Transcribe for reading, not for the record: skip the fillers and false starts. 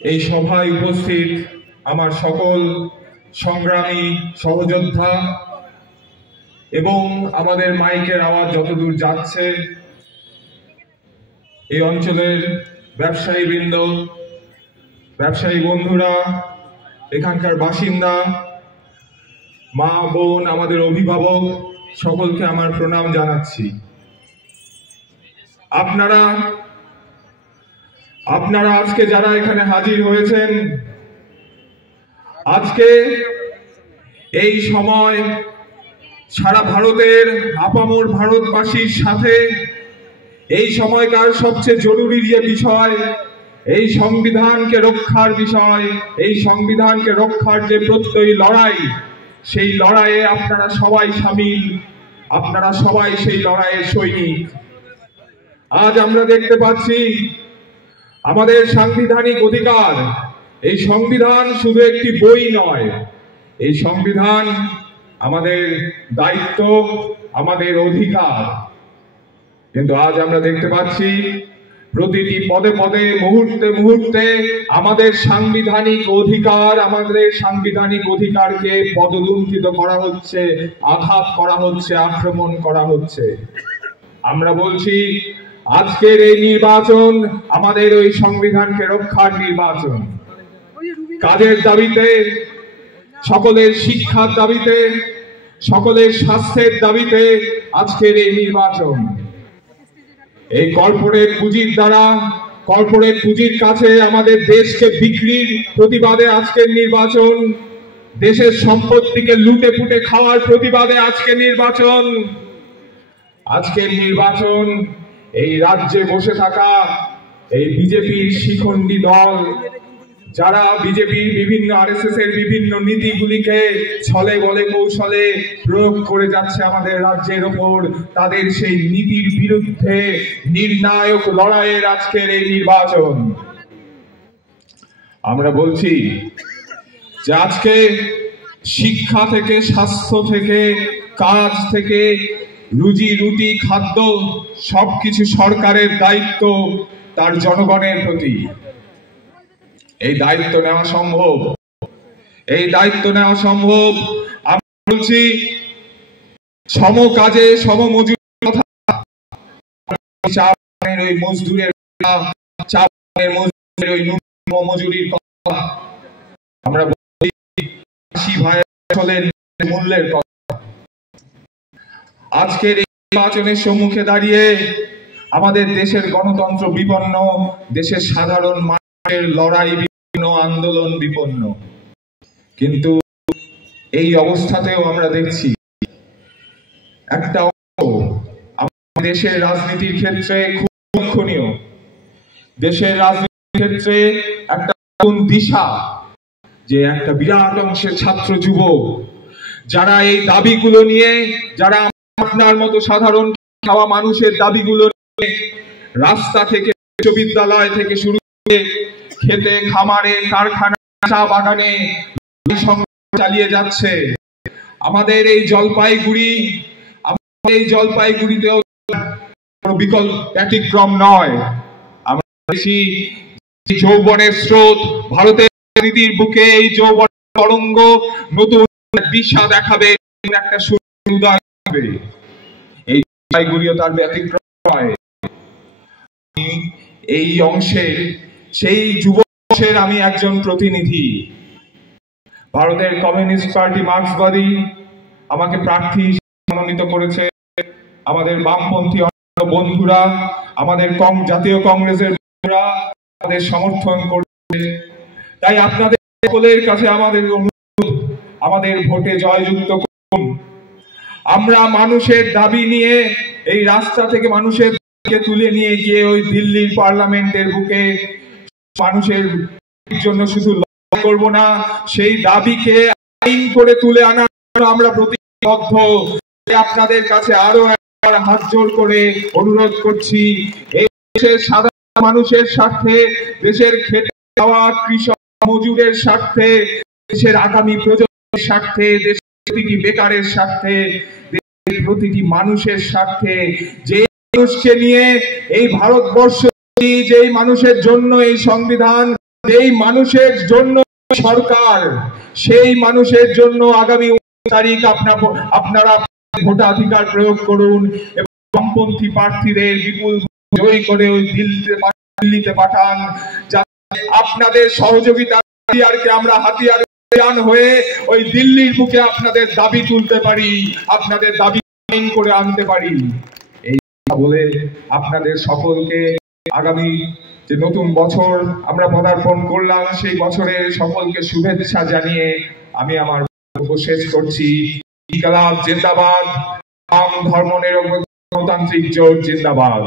এই সভায় উপস্থিত আমার সকল সংগ্রামী সহযোদ্ধা এবং আমাদের মাইকের আওয়াজ যতদূর যাচ্ছে এই অঞ্চলের ব্যবসায়ীবৃন্দ, ব্যবসায়ী বন্ধুরা, এখানকার বাসিন্দা, মা বোন, আমাদের অভিভাবক, সকলকে আমার প্রণাম জানাচ্ছি। আপনারা আজকে যারা এখানে হাজির হয়েছেন, আজকে এই সময় সারা ভারতের আপামর ভারতবাসীর সাথে এই সময়কার সবচেয়ে জরুরি যে বিষয়, এই সংবিধানকে রক্ষার বিষয়, এই সংবিধানকে রক্ষার যে প্রত্যয়ী লড়াই, সেই লড়াইয়ে আপনারা সবাই সামিল, আপনারা সবাই সেই লড়াইয়ের সৈনিক। আজ আমরা দেখতে পাচ্ছি আমাদের সাংবিধানিক অধিকার, এই সংবিধান শুধু একটি বই নয়, এই সংবিধান আমাদের দায়িত্ব, আমাদের অধিকার। কিন্তু আজ আমরা দেখতে পাচ্ছি প্রতিটি পদে পদে, মুহূর্তে মুহূর্তে আমাদের সাংবিধানিক অধিকারকে পদলুণ্ঠিত করা হচ্ছে, আঘাত করা হচ্ছে, আক্রমণ করা হচ্ছে। আমরা বলছি আজকের এই নির্বাচন আমাদের ওই সংবিধানকে রক্ষার নির্বাচন। কাজের দাবিতে, সকলের শিক্ষার দাবিতে, সকলের স্বাস্থ্যের দাবিতে আজকের এই নির্বাচন। এই কর্পোরেট পুঁজির দ্বারা, কর্পোরেট পুঁজির কাছে আমাদের দেশকে বিক্রির প্রতিবাদে আজকের নির্বাচন, দেশের সম্পত্তিকে লুটে পুটে খাওয়ার প্রতিবাদে আজকের নির্বাচন। আজকের নির্বাচন এই রাজ্যে বসে থাকা এই বিজেপির শিখণ্ডী দল, যারা বিজেপির বিভিন্ন আরএসএস এর বিভিন্ন নীতিগুলিকে ছলে বলে কৌশলে প্রয়োগ করে যাচ্ছে আমাদের রাজ্যের ওপর, তাদের সেই নীতির বিরুদ্ধে নির্ণায়ক লড়াইয়ের আজকের এই নির্বাচন। আমরা বলছি যে আজকে শিক্ষা থেকে, স্বাস্থ্য থেকে, কাজ থেকে, রুজি রুটি, খাদ্য, সবকিছু সরকারের দায়িত্ব তার জনগণের প্রতি। এই দায়িত্ব নেওয়া সম্ভব, এই দায়িত্ব নেওয়া সম্ভব। আমরা বলছি সম কাজে সম মজুরির কথা, ওই মজদুরের ওই ন্যূনতম মজুরির কথা, আমরা বলছি ভাইয়ের মূল্যের কথা। আজকের এই নির্বাচনের সম্মুখে দাঁড়িয়ে আমাদের দেশের গণতন্ত্র বিপন্ন, দেশের সাধারণ মানুষের লড়াই বিপন্ন, আন্দোলন বিপন্ন। কিন্তু এই অবস্থাতেও আমরা দেখছি একটা আমাদের দেশের রাজনীতির ক্ষেত্রে খুব লক্ষণীয়, দেশের রাজনীতির ক্ষেত্রে একটা নতুন দিশা, যে একটা বিরাট অংশের ছাত্র যুবক যারা এই দাবিগুলো নিয়ে, যারা আপনার মতো সাধারণ খাওয়া মানুষের দাবিগুলো নিয়ে রাস্তা থেকে, বিশ্ববিদ্যালয় থেকে শুরু করে খেতে, খামারে, কারখানা, চা বাগানে চালিয়ে যাচ্ছে। আমাদের এই জলপাইগুড়িতেও বিকল্প ব্যতিক্রম নয়। আমরা দেখছি যৌবনের স্রোত, ভারতের নীতির বুকে এই যৌবন তরঙ্গ নতুন দিশা দেখাবে, একটা উদয় হবে। এই জলপাইগুড়িও তার ব্যতিক্রম নয়। এই অংশের, সেই যুব অংশের আমি একজন প্রতিনিধি। ভারতের কমিউনিস্ট পার্টি মার্ক্সবাদী আমাকে প্রার্থী মনোনীত করেছে, আমাদের বামপন্থী বন্ধুরা, আমাদের জাতীয় কংগ্রেসের বন্ধুরা আমাদের সমর্থন করছে। তাই আপনাদের সকলের কাছে আমাদের অনুরোধ, আমাদের ভোটে জয়যুক্ত করুন। আমরা মানুষের দাবি নিয়ে এই রাস্তা থেকে মানুষের তুলে নিয়ে গিয়ে ওই দিল্লির পার্লামেন্টের বুকে মানুষের জন্য শুধু লড়াই করব না, সেই দাবিকে আইন করে তুলে আনার জন্য আমরা প্রতিবদ্ধ। আপনাদের কাছে আরো একবার হাত জোড় করে অনুরোধ করছি, এই দেশের সাধারণ মানুষের স্বার্থে, দেশের খেটে খাওয়া কৃষক মজুরের স্বার্থে, দেশের আগামী প্রজন্মের স্বার্থে, দেশের প্রতিটি বেকারের স্বার্থে, দেশের প্রতিটি মানুষের স্বার্থে, যে মানুষকে নিয়ে এই ভারতবর্ষ, যেই মানুষের জন্য এই সংবিধান যেই মানুষের জন্য সরকার, সেই মানুষের জন্য আগামী 19 তারিখ আপনারা ভোটাধিকার প্রয়োগ করুন এবং বামপন্থী প্রার্থীদের বিপুল জয়ী করে ওই দিল্লিতে পাঠান, যাতে আপনাদের সহযোগিতা হাতিয়ারকে আমরা হাতিয়ার হয়ে ওই দিল্লির বুকে আপনাদের দাবি তুলতে পারি, আপনাদের দাবি করে আনতে পারি। এই বলে আপনাদের সকলকে আগামী যে নতুন বছর আমরা পদার্পণ করলাম, সেই বছরের সকলকে শুভেচ্ছা জানিয়ে আমি আমার বক্তব্য শেষ করছি। ইনকিলাব জিন্দাবাদ, ধর্মনিরপেক্ষ গণতান্ত্রিক জোট জিন্দাবাদ।